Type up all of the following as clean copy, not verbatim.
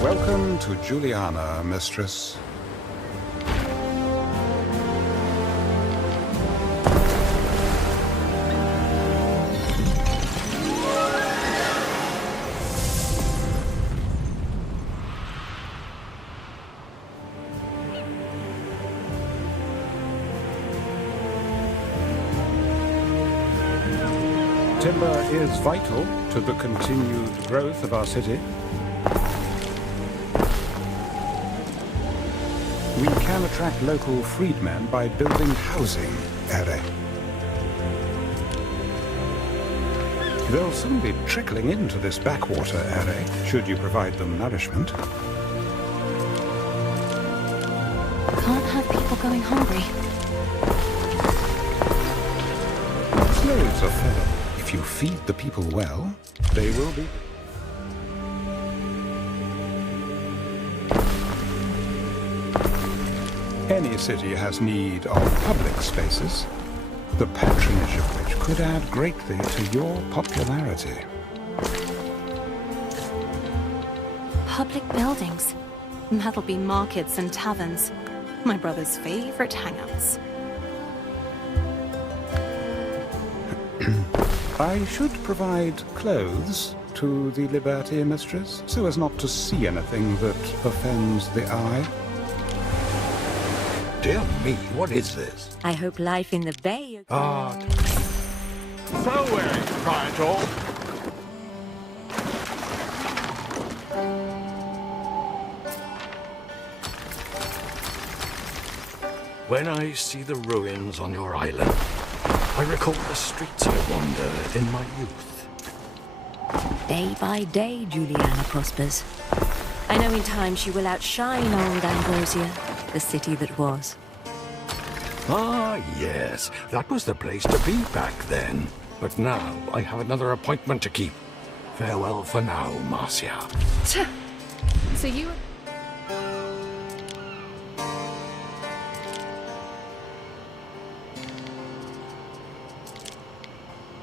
Welcome to Juliana, mistress. Timber is vital to the continued growth of our city. We can attract local freedmen by building housing, Ere. They'll soon be trickling into this backwater, Ere, should you provide them nourishment. Can't have people going hungry. Slaves are fed up. If you feed the people well, they will be. Any city has need of public spaces, the patronage of which could add greatly to your popularity. Public buildings. That'll be markets and taverns. My brother's favorite hangouts. I should provide clothes to the Liberty Mistress, so as not to see anything that offends the eye. Dear me, what is this? I hope life in the bay... So wearing try it all. When I see the ruins on your island, I recall the streets I wandered in my youth. Day by day, Juliana prospers. I know in time she will outshine old Ambrosia, the city that was. Ah, yes, that was the place to be back then. But now I have another appointment to keep. Farewell for now, Marcia. So you...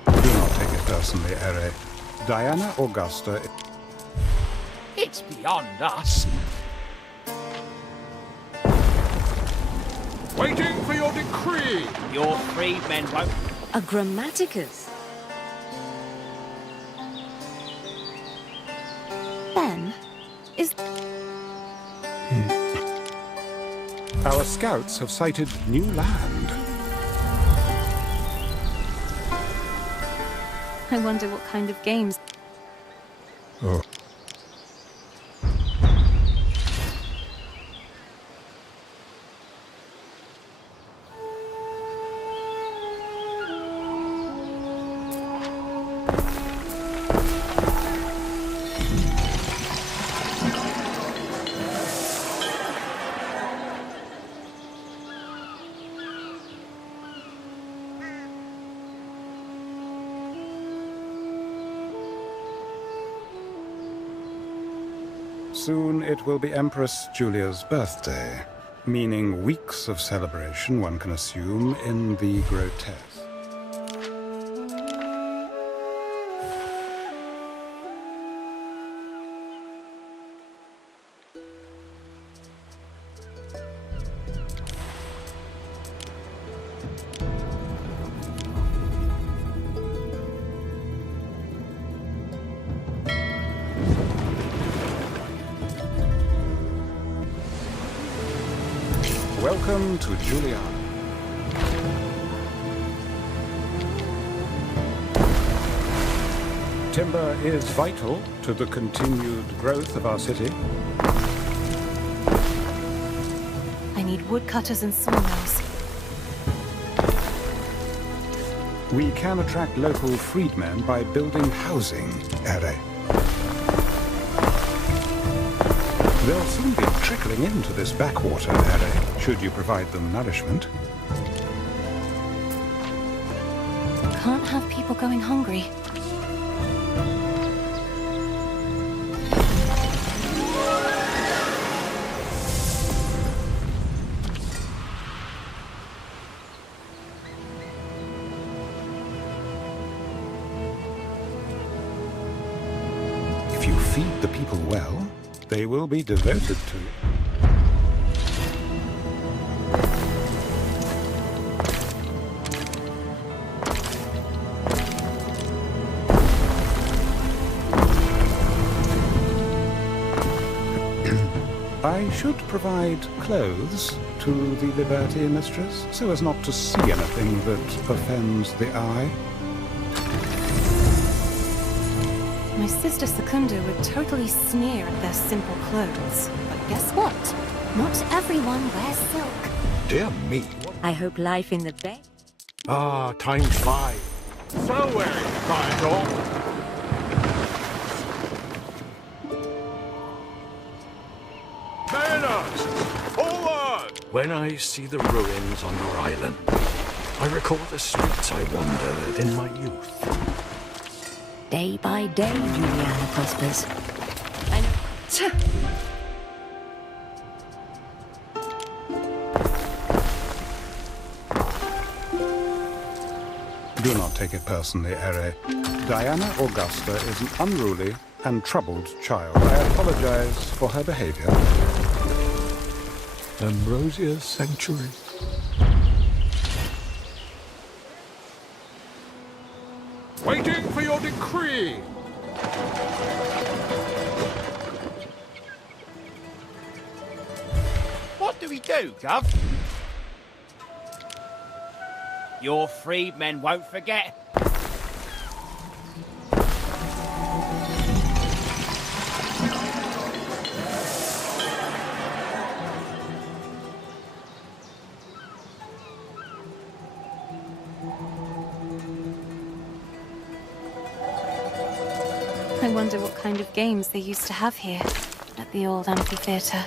Do not take it personally, Ere. Diana Augusta... It's beyond us. Waiting for your decree! Your freedmen won't... A Grammaticus. Ben? Is... Our scouts have sighted new land. I wonder what kind of games... Oh. Soon it will be Empress Julia's birthday, meaning weeks of celebration, one can assume, in the grotesque. Welcome to Juliana. Timber is vital to the continued growth of our city. I need woodcutters and sawmills. We can attract local freedmen by building housing, Ere. They'll soon be trickling into this backwater, Ere, should you provide them nourishment. Can't have people going hungry. If you feed the people well, They will be devoted to you. I should provide clothes to the Liberty Mistress, so as not to see anything that offends the eye. My sister Secunda would totally sneer at their simple clothes. But guess what? Not everyone wears silk. Dear me. I hope life in the bay. Ah, time flies. So very vital. Mariners, forward! When I see the ruins on your island, I recall the streets I wandered in my youth. Day by day, Juliana prospers. I know. Do not take it personally, Ere. Diana Augusta is an unruly and troubled child. I apologize for her behavior. Ambrosia's sanctuary. Waiting for your decree! What do we do, Gov? Your freedmen won't forget. I wonder what kind of games they used to have here at the old amphitheater.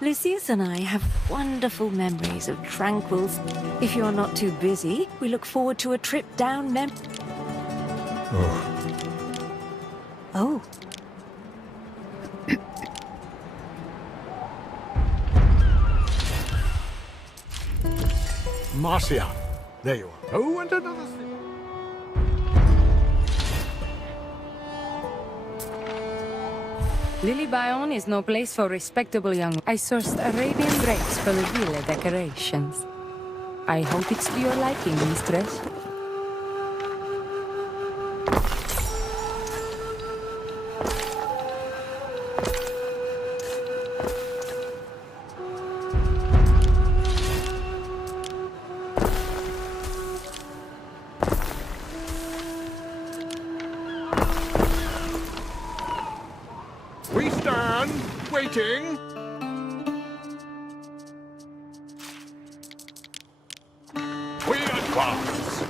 Lucius and I have wonderful memories of tranquil... If you're not too busy, we look forward to a trip down Oh. Marcia, there you are. Oh, and another thing. Lily Bayonne is no place for respectable young... I sourced Arabian grapes for the villa decorations. I hope it's to your liking, mistress. We stand, waiting. We advance.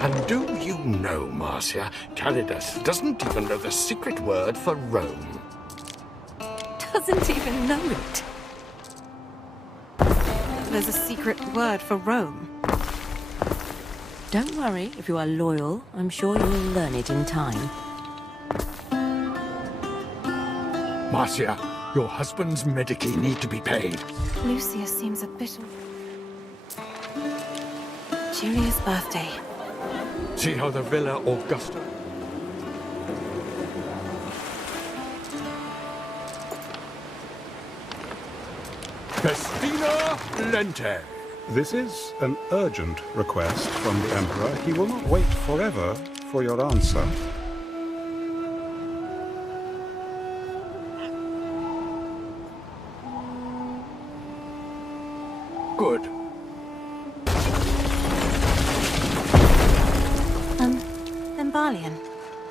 And do you know, Marcia, Calidus doesn't even know the secret word for Rome. Doesn't even know it. There's a secret word for Rome. Don't worry, if you are loyal, I'm sure you'll learn it in time. Marcia, your husband's medici need to be paid. Lucius seems a bit... Julia's birthday. See how the Villa Augusta... Festina Lente. This is an urgent request from the Emperor. He will not wait forever for your answer. Good. Thembalian,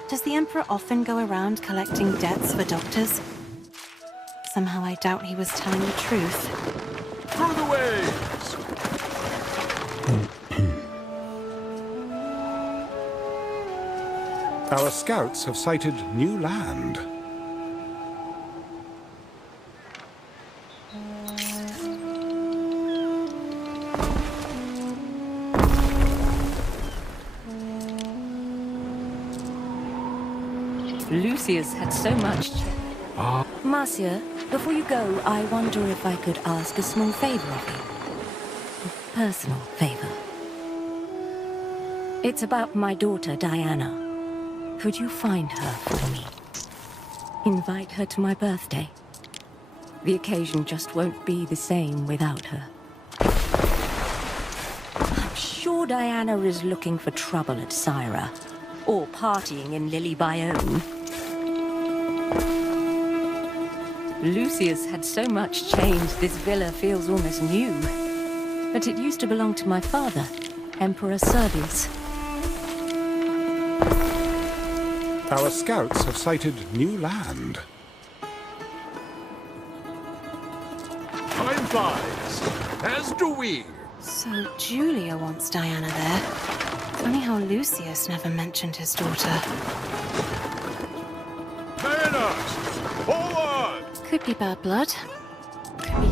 does the Emperor often go around collecting debts for doctors? Somehow I doubt he was telling the truth. Through the waves! Our scouts have sighted new land. Lucius had so much... Marcia, before you go, I wonder if I could ask a small favor of you. A personal favor. It's about my daughter, Diana. Could you find her for me? Invite her to my birthday. The occasion just won't be the same without her. I'm sure Diana is looking for trouble at Syra, or partying in Lily Biome. Lucius had so much change, this villa feels almost new. But it used to belong to my father, Emperor Servius. Our scouts have sighted new land. Time flies, as do we. So Julia wants Diana there. Funny how Lucius never mentioned his daughter. Mariners, forward! Could be bad blood. Could be...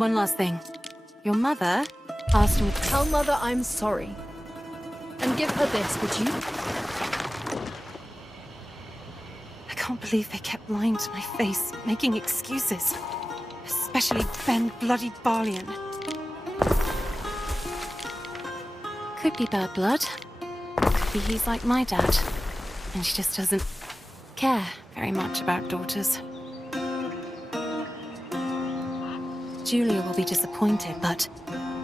One last thing. Your mother asked me... Tell Mother I'm sorry. And give her this, would you? I can't believe they kept lying to my face, making excuses. Especially Ben bloody Barlian. Could be bad blood. Could be he's like my dad. And she just doesn't care very much about daughters. Julia will be disappointed, but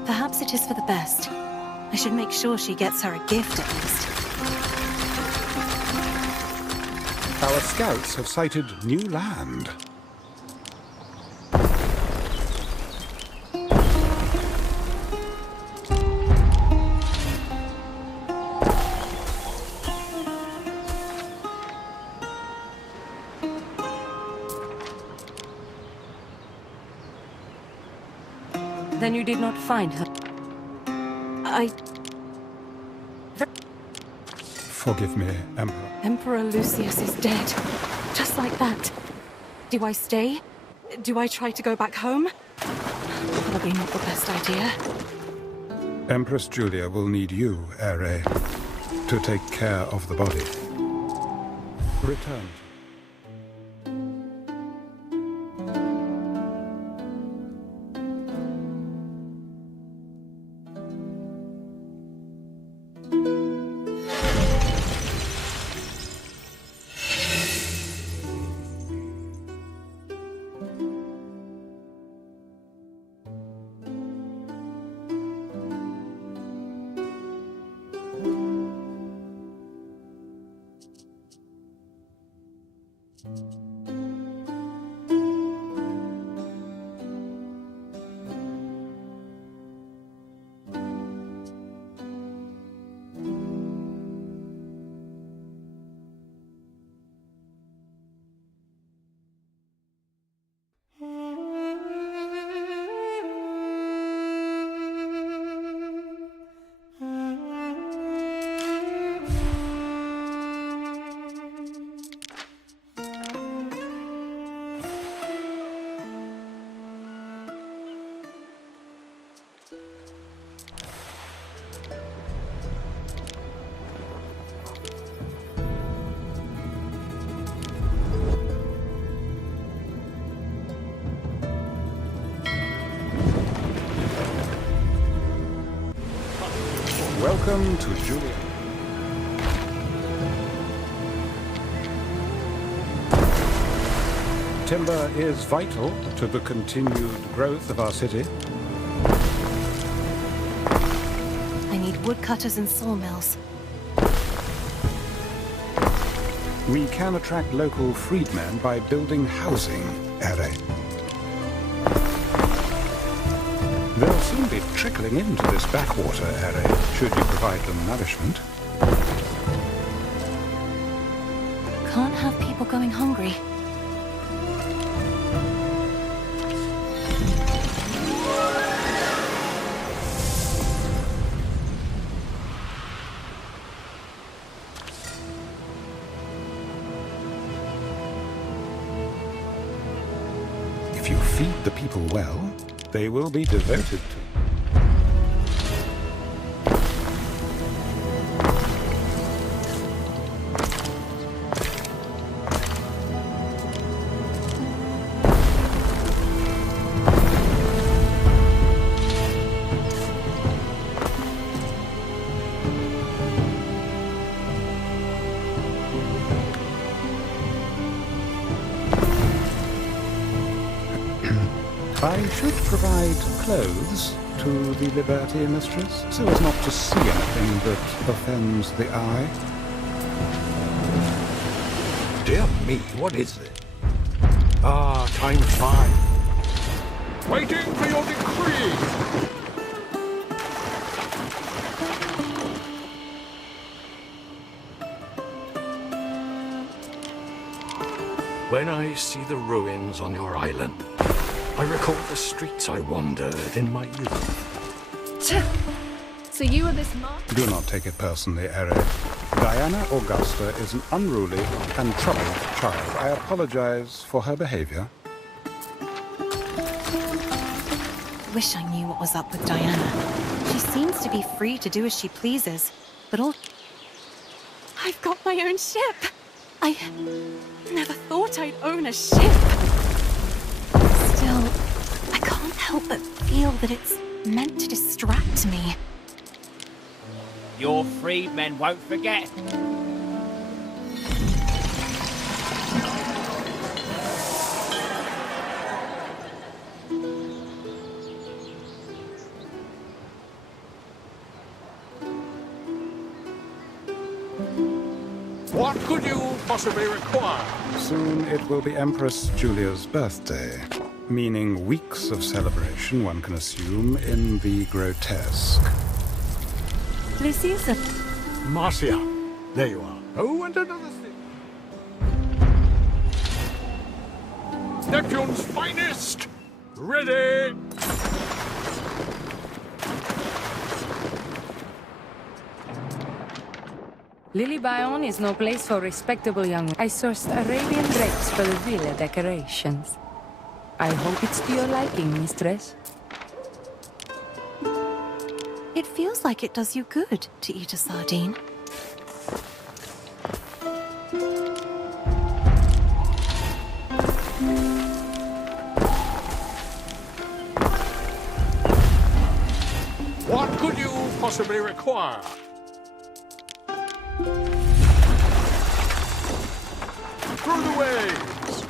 perhaps it is for the best. I should make sure she gets her a gift at least. Our scouts have sighted new land. Then you did not find her? Forgive me, Emperor. Emperor Lucius is dead. Just like that. Do I stay? Do I try to go back home? Probably not the best idea. Empress Julia will need you, Ere, to take care of the body. Return. Welcome to Julia. Timber is vital to the continued growth of our city. I need woodcutters and sawmills. We can attract local freedmen by building housing, Ere. They'll soon be trickling into this backwater, Ere, should you provide them nourishment. Can't have people going hungry. If you feed the people well, they will be devoted to. I should provide clothes to the Liberty Mistress, so as not to see anything that offends the eye. Dear me, what is this? Ah, time flies. Waiting for your decree. When I see the ruins on your island, I recall the streets I wandered in my youth. So you are this mark? Do not take it personally, Eric. Diana Augusta is an unruly and troubled child. I apologize for her behavior. Wish I knew what was up with Diana. She seems to be free to do as she pleases, but all... I've got my own ship! I never thought I'd own a ship. Still, I can't help but feel that it's meant to distract me. Your freedmen won't forget. What could you possibly require? Soon it will be Empress Julia's birthday, meaning weeks of celebration, one can assume, in the grotesque. Lucius, Marcia, there you are. Oh, and another thing. Neptune's finest! Ready! Lily Bayonne is no place for respectable young... I sourced Arabian drapes for the villa decorations. I hope it's to your liking, mistress. It feels like it does you good to eat a sardine. What could you possibly require? Through the waves!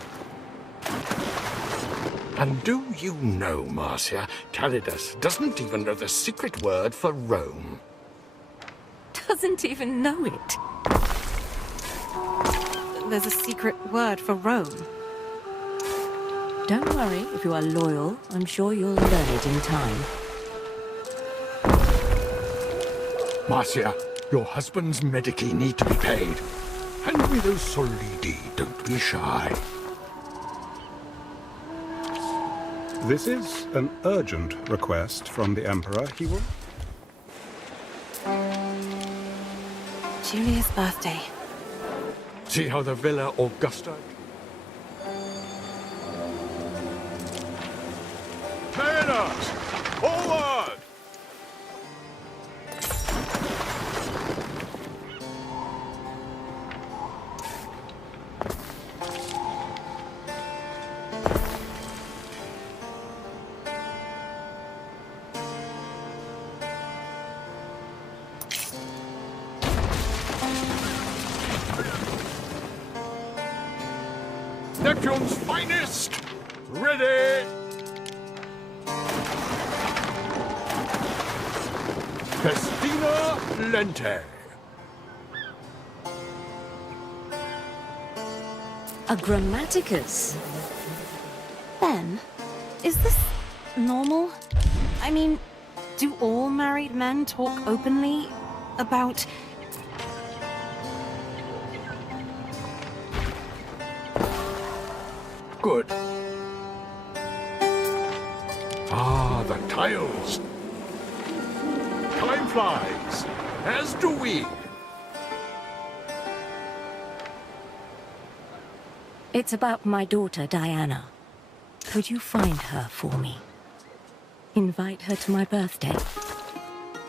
And do you know, Marcia, Calidus doesn't even know the secret word for Rome. doesn't even know it. There's a secret word for Rome. Don't worry, if you are loyal, I'm sure you'll learn it in time. Marcia, your husband's medici need to be paid. Hand me those solidi, don't be shy. This is an urgent request from the Emperor. He will... Julia's birthday. See how the Villa Augusta... Mariners! Forward! Neptune's finest! Ready! Festina Lente. A grammaticus. Ben, is this normal? I mean, do all married men talk openly about... Good. Ah, the tiles. Time flies, as do we. It's about my daughter, Diana. Could you find her for me? Invite her to my birthday.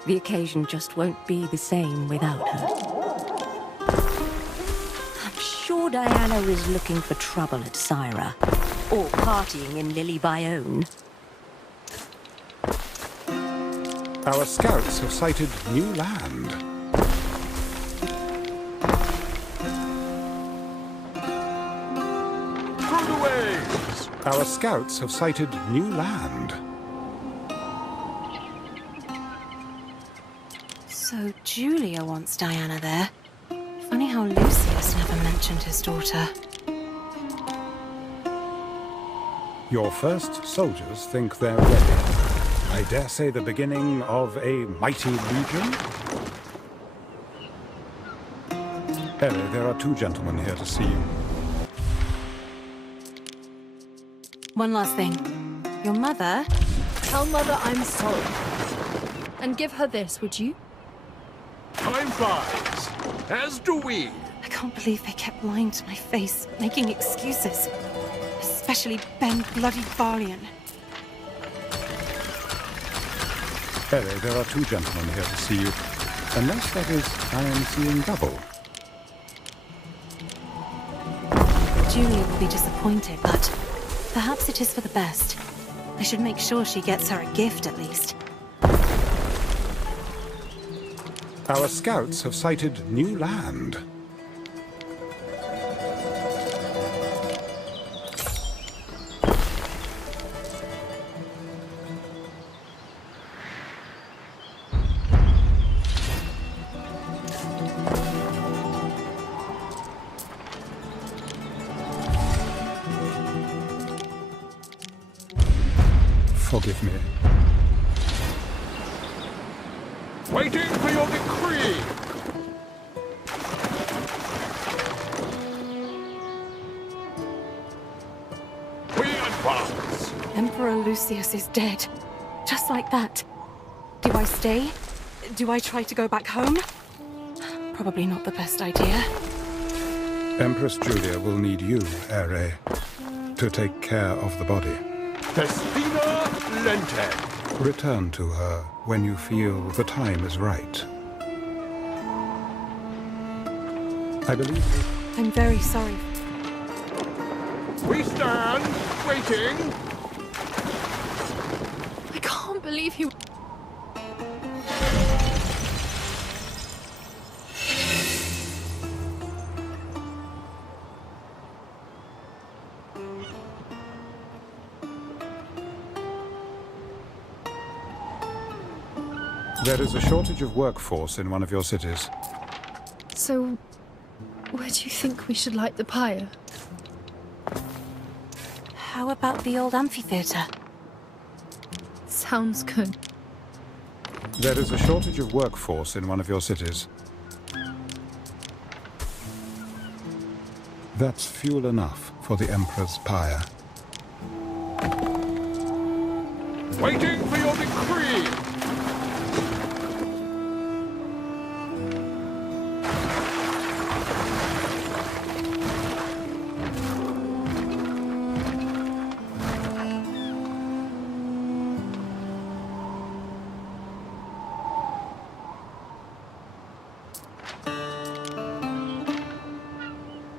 The occasion just won't be the same without her. I'm sure Diana is looking for trouble at Syra, or partying in Lily Bayonne. Our scouts have sighted new land. Through the waves! Our scouts have sighted new land. So Julia wants Diana there. Funny how Lucius never mentioned his daughter. Your first soldiers think they're ready. I dare say the beginning of a mighty legion? Ellie, there are two gentlemen here to see you. One last thing. Your mother? Tell Mother I'm sorry. And give her this, would you? Time flies, as do we. I can't believe they kept lying to my face, making excuses. Especially Ben bloody Barlian. Ellie, there are two gentlemen here to see you. Unless that is, I am seeing double. Julia will be disappointed, but perhaps it is for the best. I should make sure she gets her a gift at least. Our scouts have sighted new land. Forgive me. Waiting for your decree. We advance. Emperor Lucius is dead. Just like that. Do I stay? Do I try to go back home? Probably not the best idea. Empress Julia will need you, Ere, to take care of the body. Festina Lente. Return to her when you feel the time is right. I believe you. I'm very sorry. We stand, waiting. I can't believe he... There is a shortage of workforce in one of your cities. So, where do you think we should light the pyre? How about the old amphitheater? Sounds good. There is a shortage of workforce in one of your cities. That's fuel enough for the Emperor's pyre. Waiting for your decree.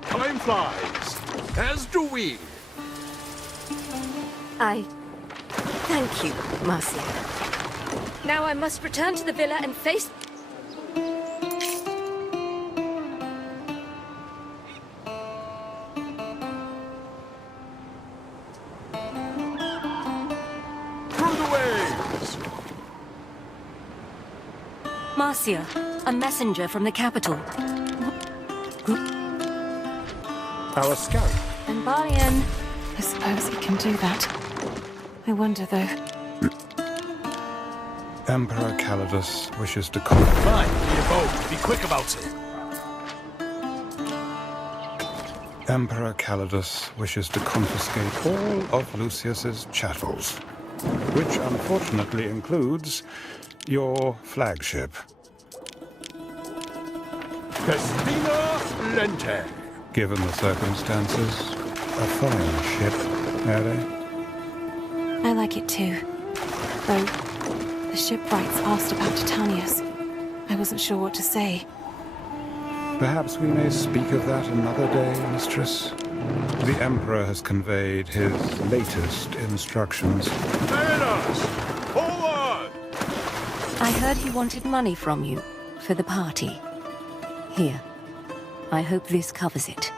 Time flies, as do we. Thank you, Marcia. Now I must return to the villa and face... Through the waves. Marcia, a messenger from the capital. Our scout. And Barlian. I suppose he can do that. I wonder, though. Emperor Calidus wishes to Fine, be bold. Be quick about it. Emperor Calidus wishes to confiscate all of Lucius's chattels, which unfortunately includes your flagship. Festina Lente. Given the circumstances, a fine ship, Ere. I like it too. Though, the shipwrights asked about Titanius. I wasn't sure what to say. Perhaps we may speak of that another day, mistress. The Emperor has conveyed his latest instructions. Mariners, forward! I heard he wanted money from you for the party. Here. I hope this covers it.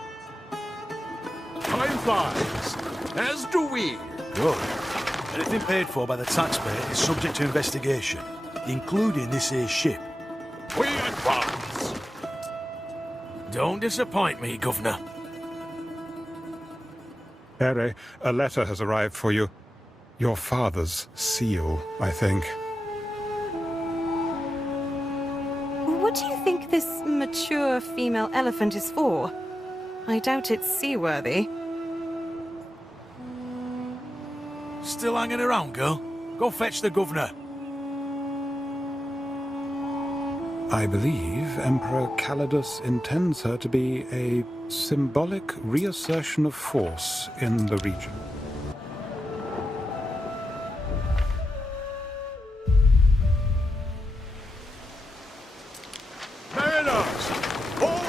Time spies. As do we. Good. Anything paid for by the taxpayer is subject to investigation, including this here ship. We advance. Don't disappoint me, Governor. Ere, a letter has arrived for you. Your father's seal, I think. What do you think this mature female elephant is for? I doubt it's seaworthy. Still hanging around, girl? Go fetch the Governor. I believe Emperor Calidus intends her to be a symbolic reassertion of force in the region. Mariners, forward!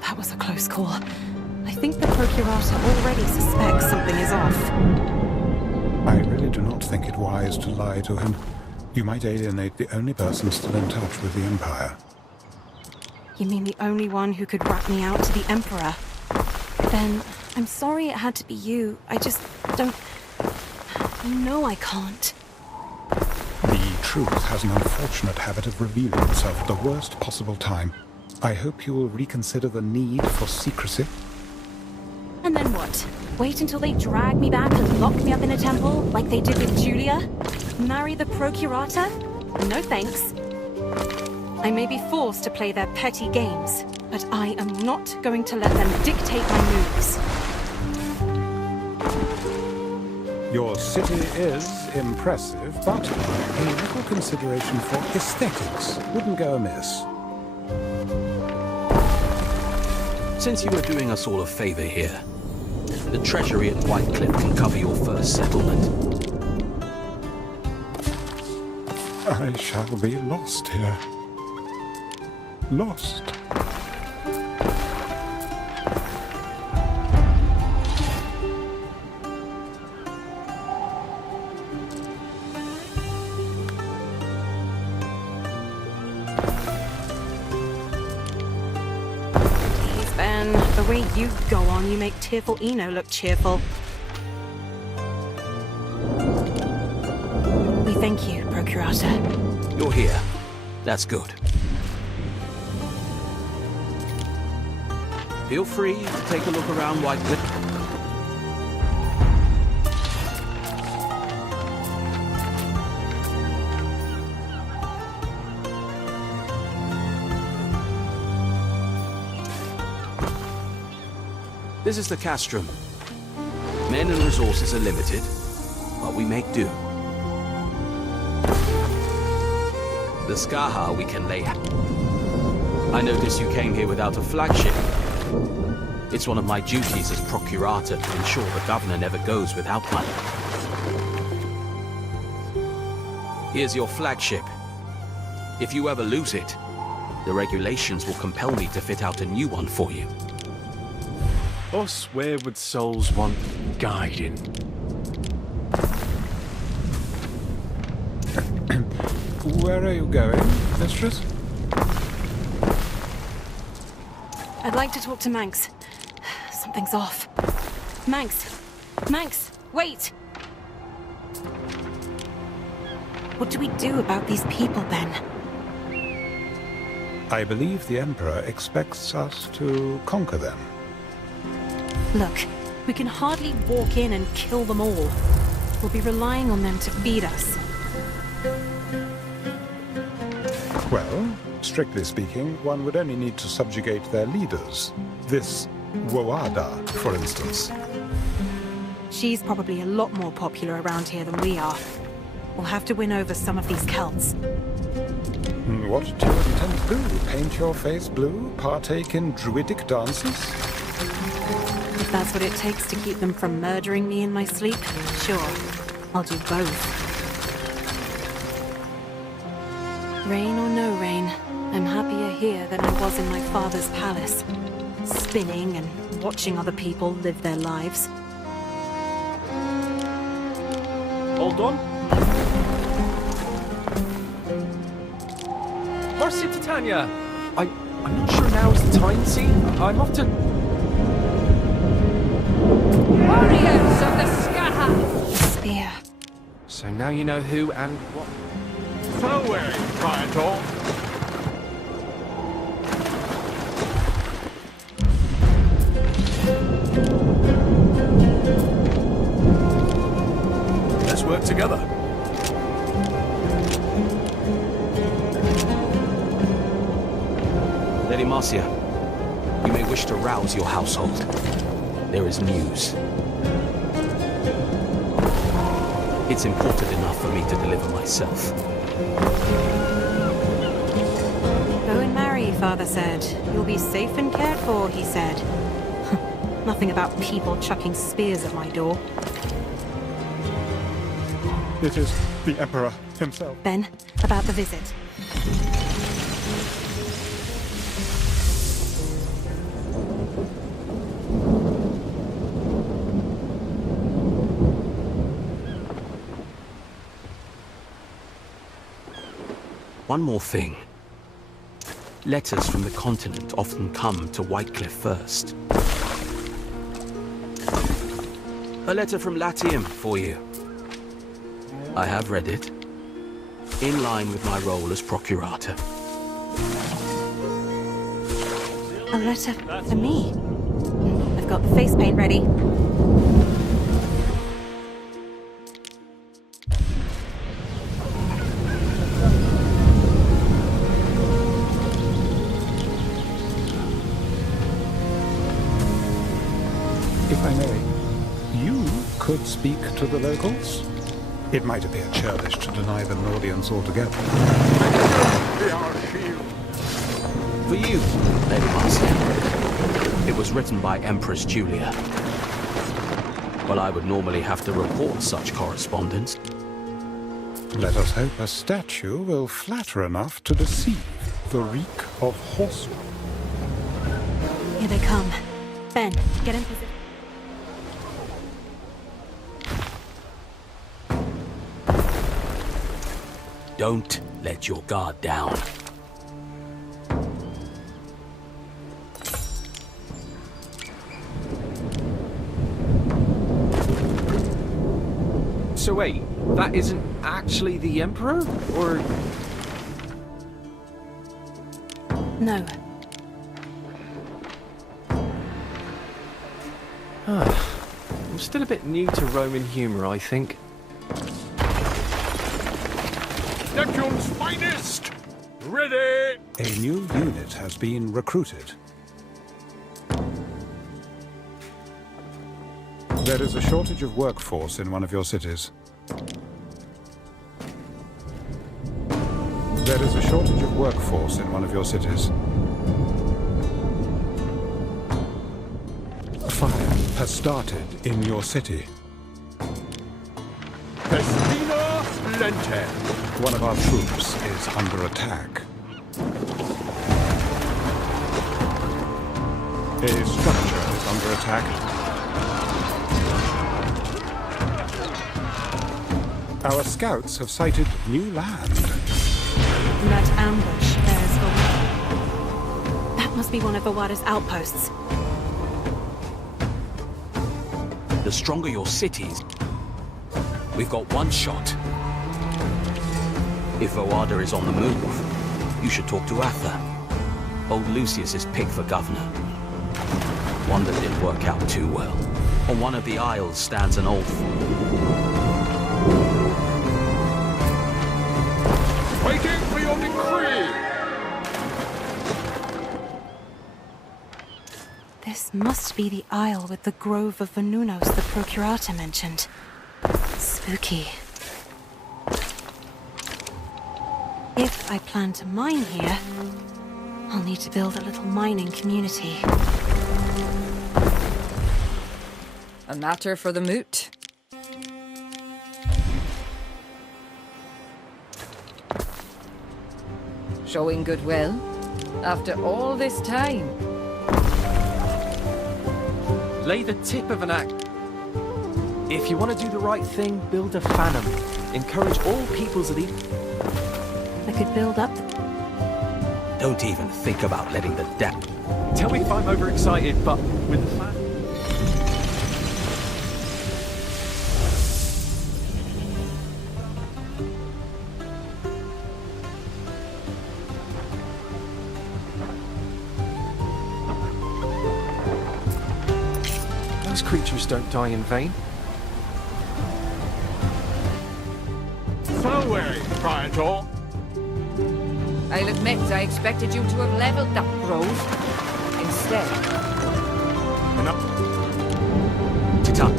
That was a close call. I think the Procurator already suspects something is off. I really do not think it wise to lie to him. You might alienate the only person still in touch with the Empire. You mean the only one who could rat me out to the Emperor? Then, I'm sorry it had to be you. I just don't... You know I can't. The truth has an unfortunate habit of revealing itself at the worst possible time. I hope you will reconsider the need for secrecy. And then what? Wait until they drag me back and lock me up in a temple, like they did with Julia? Marry the Procurator? No thanks. I may be forced to play their petty games, but I am not going to let them dictate my moves. Your city is impressive, but a little consideration for aesthetics wouldn't go amiss. Since you are doing us all a favor here, the treasury at Whitecliff can cover your first settlement. I shall be lost here. Lost. Ben, the way you go on, you make tearful Eno look cheerful. We thank you, Procurator. You're here. That's good. Feel free to take a look around Whitecliff. This is the castrum. Men and resources are limited, but we make do. The Skaha we can lay. I notice you came here without a flagship. It's one of my duties as Procurator to ensure the Governor never goes without one. Here's your flagship. If you ever lose it, the regulations will compel me to fit out a new one for you. Us wayward souls want guiding. Where are you going, Mistress? I'd like to talk to Manx. Something's off. Manx! Manx! Wait! What do we do about these people, Ben? I believe the Emperor expects us to conquer them. Look, we can hardly walk in and kill them all. We'll be relying on them to feed us. Well, strictly speaking, one would only need to subjugate their leaders. This Woada, for instance. She's probably a lot more popular around here than we are. We'll have to win over some of these Celts. What do you intend to do? Paint your face blue? Partake in druidic dances? If that's what it takes to keep them from murdering me in my sleep, sure, I'll do both. Rain or no rain, I'm happier here than I was in my father's palace, spinning and watching other people live their lives. All done? Mercy, Titania! I'm not sure now's the time, see? I'm off to... Warriors of the Skaha! Spear. So now you know who and what... Farewell, Praetor. Let's work together. Lady Marcia, you may wish to rouse your household. There is news. It's important enough for me to deliver myself. Go and marry, Father said. You'll be safe and cared for, he said. Nothing about people chucking spears at my door. It is the Emperor himself. Ben, about the visit. One more thing. Letters from the continent often come to Whitecliff first. A letter from Latium for you. I have read it. In line with my role as Procurator. A letter for me. I've got the face paint ready. If I may, you could speak to the locals? It might appear churlish to deny them an audience altogether. Be our shield. For you, Lady Marcia. It was written by Empress Julia. Well, I would normally have to report such correspondence. Let us hope a statue will flatter enough to deceive the reek of horse. Here they come. Ben, get in position. Don't let your guard down. So wait, that isn't actually the Emperor? Or... No. I'm still a bit new to Roman humor, I think. Neptune's finest! Ready! A new unit has been recruited. There is a shortage of workforce in one of your cities. There is a shortage of workforce in one of your cities. A fire has started in your city. Festina Lente. One of our troops is under attack. A structure is under attack. Our scouts have sighted new land. That ambush bears Vawara. That must be one of Vawara's outposts. The stronger your cities, we've got one shot. If Vawara is on the move, you should talk to Atha, old Lucius's pick for governor. One that didn't work out too well. On one of the isles stands an oath. Waiting for your decree! This must be the isle with the grove of Venunos the Procurator mentioned. Spooky. If I plan to mine here, I'll need to build a little mining community. A matter for the moot. Showing goodwill? After all this time? Lay the tip of an act. If you want to do the right thing, build a phantom. Encourage all peoples of the... I could build up... Don't even think about letting the depth. Tell me if I'm overexcited, but with the phantom... Those creatures don't die in vain. So weary, Praetor. I'll admit I expected you to have leveled that grove. Instead... Titan.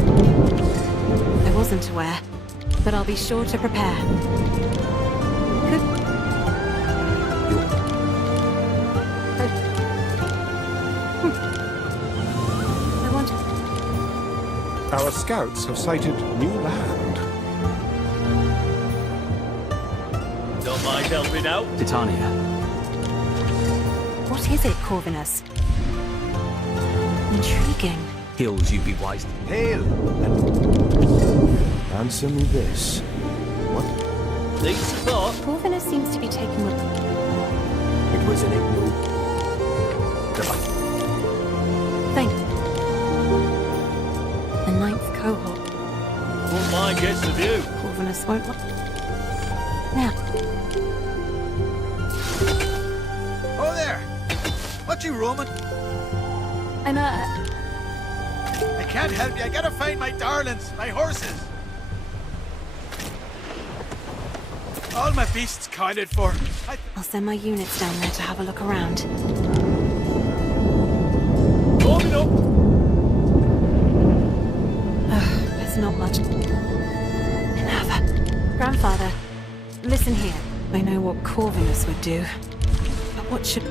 I wasn't aware, but I'll be sure to prepare. I want... Our scouts have sighted new land. Don't mind helping out? Titania. What is it, Corvinus? Intriguing. Hills, you be wise. Hail! Answer me this. What? These spot? Corvinus seems to be taking a... It was an igloo. Thank you. The 9th cohort. Won't mind gets the view. Corvinus won't... Now. Oh there! What you, Roman? I'm I can't help you. I gotta find my darlings, my horses. All my beasts counted for. I'll send my units down there to have a look around. Warming up. There's not much. Enough. Grandfather, listen here. I know what Corvinus would do. But what should...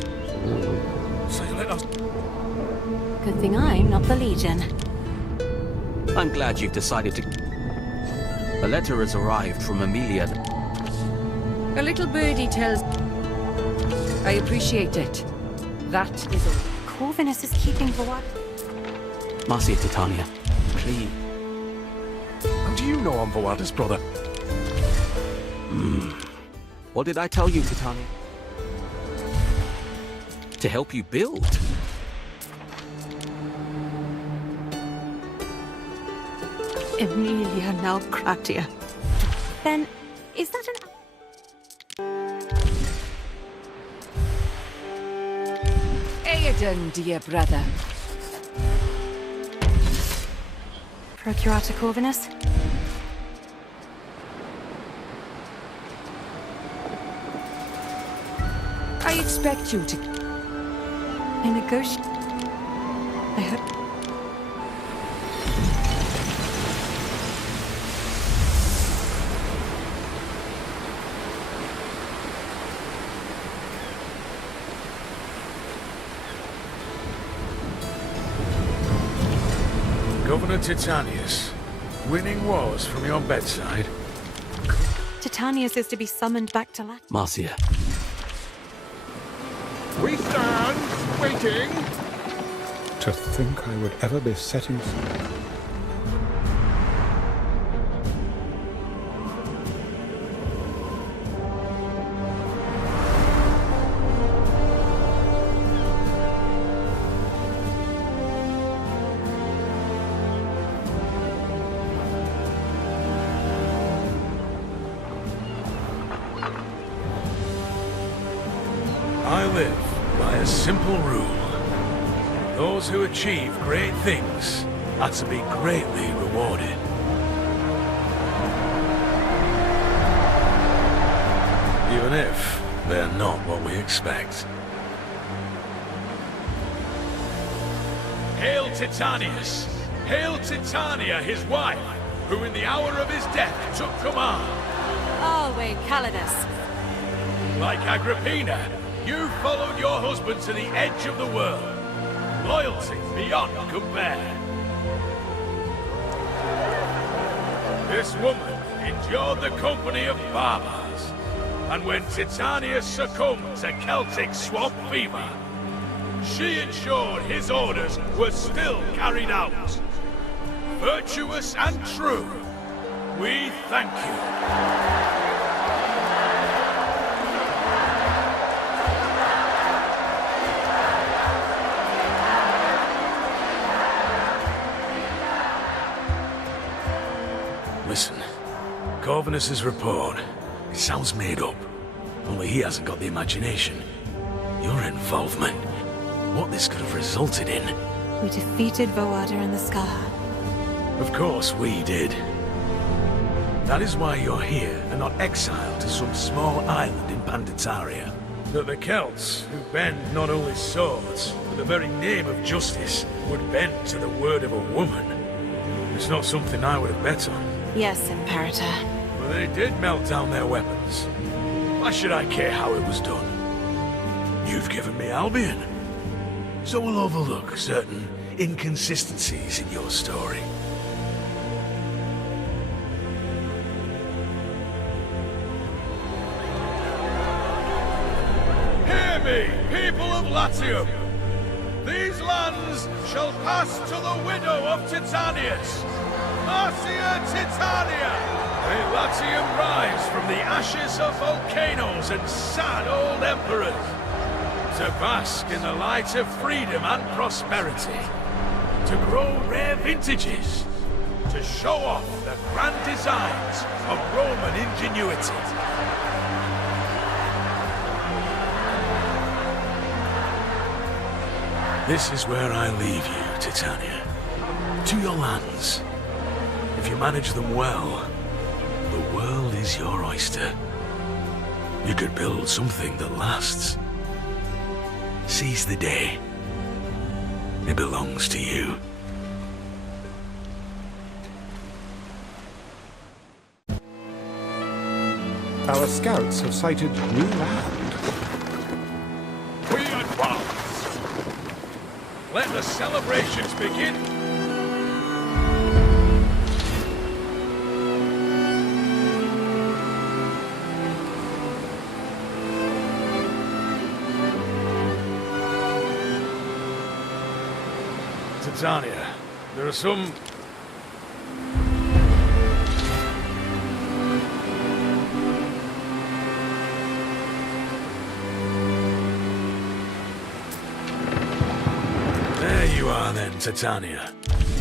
So you let us... Good thing I'm not the Legion. I'm glad you've decided to... A letter has arrived from Amelia. A little birdie tells... I appreciate it. That is all. Corvinus is keeping Voad... Marcia, Titania, please. How do you know I'm Voada's brother? What did I tell you, Titania? To help you build. Emilia Nalcratia. Then, is that an... Aedan, dear brother. Procurator Corvinus? I expect you to... I negotiate... I hope... Governor Titanius, winning wars from your bedside. Titanius is to be summoned back to Latin. Marcia. We stand, waiting. To think I would ever be setting... I live by a simple rule. Those who achieve great things are to be greatly rewarded. Even if they're not what we expect. Hail Titanius! Hail Titania, his wife, who in the hour of his death took command. Always Calidus. Like Agrippina, you followed your husband to the edge of the world. Loyalty beyond compare. This woman endured the company of barbars. And when Titania succumbed to Celtic swamp fever, she ensured his orders were still carried out. Virtuous and true, we thank you. Listen, Corvinus's report, it sounds made up. Only he hasn't got the imagination. Your involvement, what this could have resulted in. We defeated Voada and the Scar. Of course we did. That is why you're here and not exiled to some small island in Panditaria. That the Celts, who bend not only swords, but the very name of justice, would bend to the word of a woman. It's not something I would have bet on. Yes, Imperator. But they did melt down their weapons. Why should I care how it was done? You've given me Albion. So we'll overlook certain inconsistencies in your story. Hear me, people of Latium! These lands shall pass to the widow of Titanius, Marcia Titania! May Latium rise from the ashes of volcanoes and sad old emperors, to bask in the light of freedom and prosperity, to grow rare vintages, to show off the grand designs of Roman ingenuity. This is where I leave you, Titania. To your lands. If you manage them well, the world is your oyster. You could build something that lasts. Seize the day. It belongs to you. Our scouts have sighted new land. We advance. Let the celebrations begin. Titania, there are some... There you are then, Titania.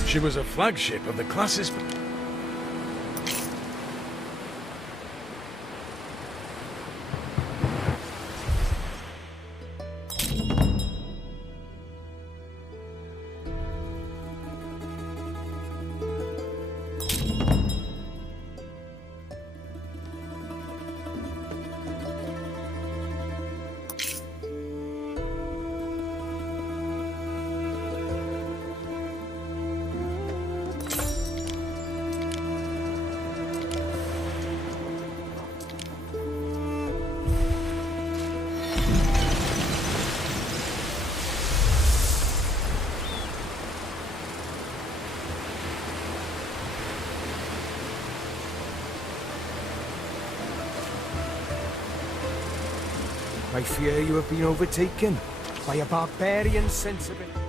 She was a flagship of the classes... I fear you have been overtaken by a barbarian sensibility.